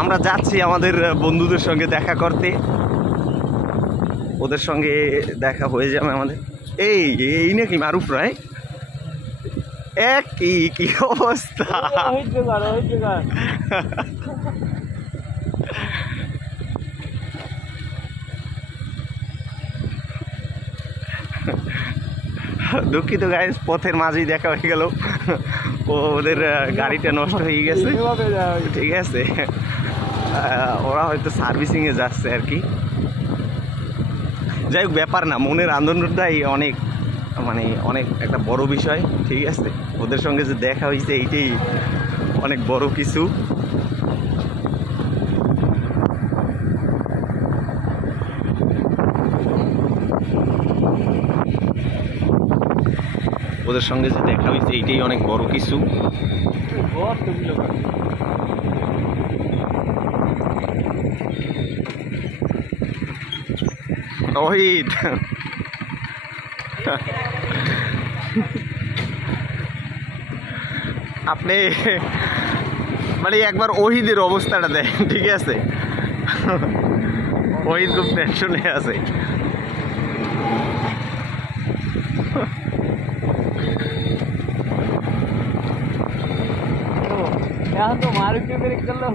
আমরা যাচ্ছি আমাদের বন্ধুদের সঙ্গে দেখা করতে, ওদের সঙ্গে দেখা হয়ে যাবে আমাদের। এই নাকি মারুফ রায়? কি অবস্থা! দুঃখিত গাইস, পথের মাঝেই দেখা হয়ে গেল। ওদের গাড়িটা নষ্ট হয়ে গেছে, ঠিক আছে। ওরা হয়তো সার্ভিসিংয়ে যাচ্ছে আর কি। যাই হোক, ব্যাপার না, মনের আন্দোলনটাই অনেক, মানে অনেক একটা বড় বিষয়, ঠিক আছে। ওদের সঙ্গে যে দেখা হয়েছে এইটাই অনেক বড় কিছু। ওদের সঙ্গে যে দেখা হয়েছে এইটাই অনেক বড় কিছু। ওহিদ, আপনি মানে একবার ওহিদের অবস্থাটা দেখেন, ঠিক আছে। ওহিদ খুব টেনশনে আছে। এখন তো মারুতি ব্রেক করলে